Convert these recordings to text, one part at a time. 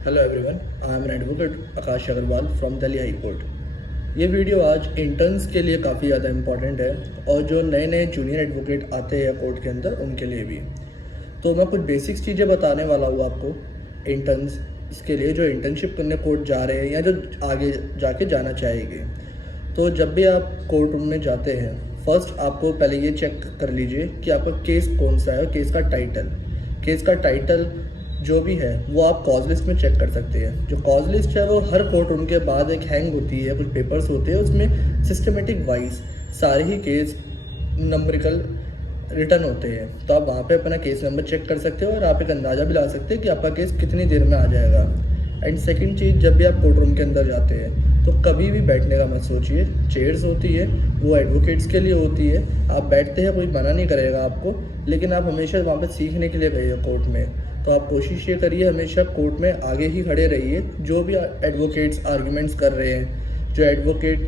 Hello everyone, I am an advocate Akash Agrawal from Delhi high court. ये video आज interns के लिए काफ़ी ज़्यादा इम्पॉर्टेंट है और जो नए नए जूनियर एडवोकेट आते हैं कोर्ट के अंदर उनके लिए भी। तो मैं कुछ बेसिक्स चीज़ें बताने वाला हूँ आपको इंटर्न्स के लिए जो इंटर्नशिप करने कोर्ट जा रहे हैं या जो आगे जाके जाना चाहेंगे। तो जब भी आप कोर्ट रूम में जाते हैं, फर्स्ट आपको पहले ये चेक कर लीजिए कि आपका केस कौन सा है और केस का टाइटल जो भी है वो आप कॉज लिस्ट में चेक कर सकते हैं। जो कॉज लिस्ट है वो हर कोर्ट रूम के बाद एक हैंग होती है, कुछ पेपर्स होते हैं उसमें सिस्टमेटिक वाइज सारे ही केस नंबरिकल रिटर्न होते हैं। तो आप वहाँ पे अपना केस नंबर चेक कर सकते हो और आप एक अंदाज़ा भी ला सकते हैं कि आपका केस कितनी देर में आ जाएगा। एंड सेकंड चीज़, जब भी आप कोर्ट रूम के अंदर जाते हैं तो कभी भी बैठने का मत सोचिए। चेयर्स होती है वो एडवोकेट्स के लिए होती है, आप बैठते हैं, कोई मना नहीं करेगा आपको, लेकिन आप हमेशा वहाँ पर सीखने के लिए गए हो कोर्ट में। तो आप कोशिश ये करिए हमेशा कोर्ट में आगे ही खड़े रहिए। जो भी एडवोकेट्स आर्ग्यूमेंट्स कर रहे हैं, जो एडवोकेट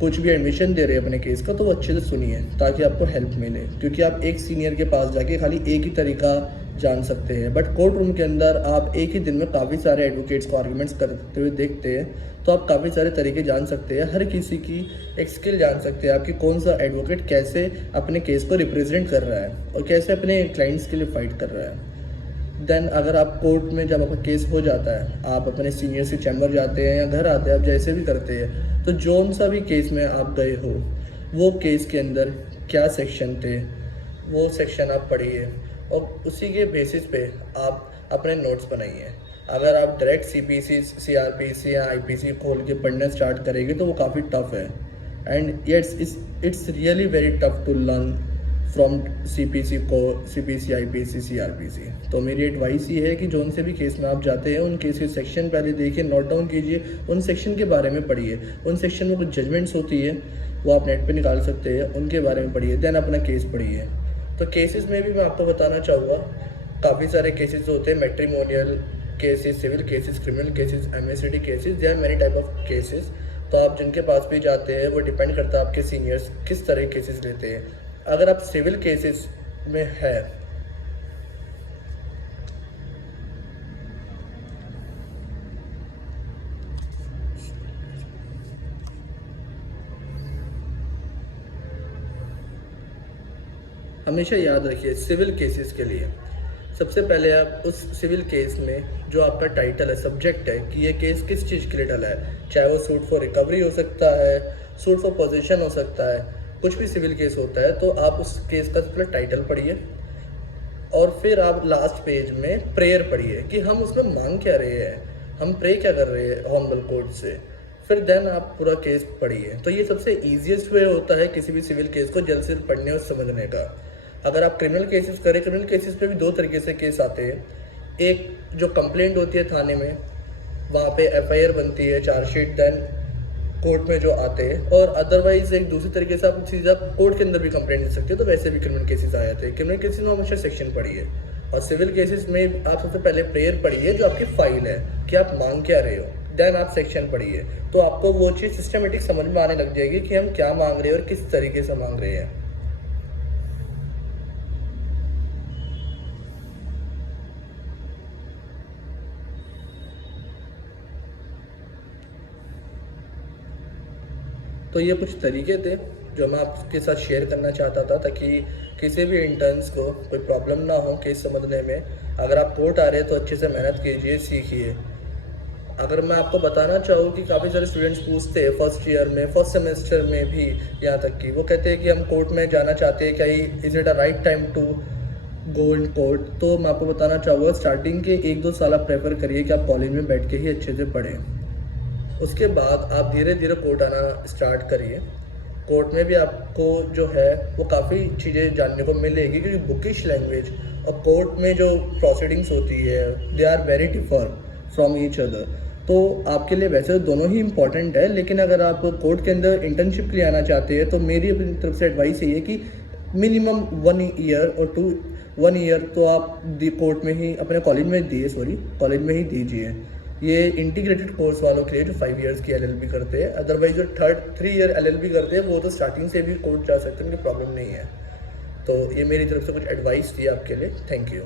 कुछ भी एडमिशन दे रहे हैं अपने केस का, तो वो अच्छे से सुनिए ताकि आपको हेल्प मिले। क्योंकि आप एक सीनियर के पास जाके खाली एक ही तरीका जान सकते हैं, बट कोर्ट रूम के अंदर आप एक ही दिन में काफ़ी सारे एडवोकेट्स को आर्ग्यूमेंट्स करते हुए देखते हैं, तो आप काफ़ी सारे तरीके जान सकते हैं। हर किसी की एक स्किल जान सकते हैं आप कि कौन सा एडवोकेट कैसे अपने केस को रिप्रेजेंट कर रहा है और कैसे अपने क्लाइंट्स के लिए फ़ाइट कर रहा है। देन अगर आप कोर्ट में जब आपका केस हो जाता है, आप अपने सीनियर से चैम्बर जाते हैं या घर आते हैं, आप जैसे भी करते हैं, तो जो सा भी केस में आप गए हो वो केस के अंदर क्या सेक्शन थे वो सेक्शन आप पढ़िए और उसी के बेसिस पे आप अपने नोट्स बनाइए। अगर आप डायरेक्ट सीपीसी, सीआरपीसी या आईपीसी खोल के पढ़ना स्टार्ट करेंगे तो वो काफ़ी टफ है। And it's really very tough to learn from CPC को सीपीसी, आईपीसी, सीआरपीसी। तो मेरी एडवाइस ये है कि जो उनसे भी केस में आप जाते हैं उन केस के सेक्शन पहले देखिए, नोट डाउन कीजिए, उन सेक्शन के बारे में पढ़िए। उन सेक्शन में कुछ जजमेंट्स होती है वो आप नेट पे निकाल सकते हैं, उनके बारे में पढ़िए, देन अपना केस पढ़िए। तो केसेस में भी मैं आपको बताना चाहूँगा, काफ़ी सारे केसेस होते हैं, matrimonial cases, civil cases, criminal cases, MSD cases, there are many type of cases. तो आप जिनके पास भी जाते हैं वो डिपेंड करता है आपके सीनियर्स किस तरह के केसेस लेते हैं। अगर आप सिविल केसेस में है हमेशा याद रखिए सिविल केसेस के लिए सबसे पहले आप उस सिविल केस में जो आपका टाइटल है, सब्जेक्ट है कि ये केस किस चीज़ के लिए डला है, चाहे वो सूट फॉर रिकवरी हो सकता है, सूट फॉर पोजीशन हो सकता है, कुछ भी सिविल केस होता है। तो आप उस केस का पहले टाइटल पढ़िए और फिर आप लास्ट पेज में प्रेयर पढ़िए कि हम उसमें मांग क्या रहे हैं, हम प्रे क्या कर रहे हैं हॉनरबल कोर्ट से। फिर देन आप पूरा केस पढ़िए। तो ये सबसे ईजिएस्ट वे होता है किसी भी सिविल केस को जल्द से जल्द पढ़ने और समझने का। अगर आप क्रिमिनल केसेस करें, क्रिमिनल केसेस पे भी दो तरीके से केस आते हैं। एक जो कंप्लेंट होती है थाने में, वहाँ पे एफआईआर बनती है, चार्जशीट, देन कोर्ट में जो आते हैं, और अदरवाइज एक दूसरी तरीके से आप सीधा कोर्ट के अंदर भी कंप्लेंट दे सकते हो। तो वैसे भी क्रिमिनल केसेस आ जाते हैं। क्रिमिनल केसेस में हमेशा सेक्शन पढ़िए और सिविल केसेस में आप सबसे पहले प्रेयर पढ़िए जो आपकी फाइल है कि आप मांग क्या रहे हो, देन आप सेक्शन पढ़िए। तो आपको वो चीज़ सिस्टमेटिक समझ में आने लग जाएगी कि हम क्या मांग रहे हैं और किस तरीके से मांग रहे हैं। तो ये कुछ तरीके थे जो मैं आपके साथ शेयर करना चाहता था ताकि किसी भी इंटर्न्स को कोई प्रॉब्लम ना हो केस समझने में। अगर आप कोर्ट आ रहे हैं तो अच्छे से मेहनत कीजिए, सीखिए। अगर मैं आपको बताना चाहूँ कि काफ़ी सारे स्टूडेंट्स पूछते हैं फर्स्ट ईयर में, फर्स्ट सेमेस्टर में भी, यहाँ तक कि वो कहते हैं कि हम कोर्ट में जाना चाहते हैं, क्या is it a right time to go in court. तो मैं आपको बताना चाहूँगा स्टार्टिंग के 1-2 साल आप प्रेफर करिए कि आप कॉलेज में बैठ के ही अच्छे से पढ़ें। उसके बाद आप धीरे धीरे कोर्ट आना स्टार्ट करिए। कोर्ट में भी आपको जो है वो काफ़ी चीज़ें जानने को मिलेगी क्योंकि बुकिश लैंग्वेज और कोर्ट में जो प्रोसीडिंग्स होती है they are very differ from each other. तो आपके लिए वैसे दोनों ही इम्पॉर्टेंट है, लेकिन अगर आप कोर्ट के अंदर इंटर्नशिप के लिए आना चाहते हैं तो मेरी अपनी तरफ से एडवाइस ये है कि मिनिमम 1 ईयर और 1 ईयर तो आप कोर्ट में ही अपने कॉलेज में ही दीजिए। ये इंटीग्रेटेड कोर्स वालों के लिए जो 5 इयर्स की एलएलबी करते हैं, अदरवाइज जो 3 ईयर एलएलबी करते हैं वो तो स्टार्टिंग से भी कोर्ट जा सकते हैं, उनकी प्रॉब्लम नहीं है। तो ये मेरी तरफ से कुछ एडवाइस थी आपके लिए। Thank you.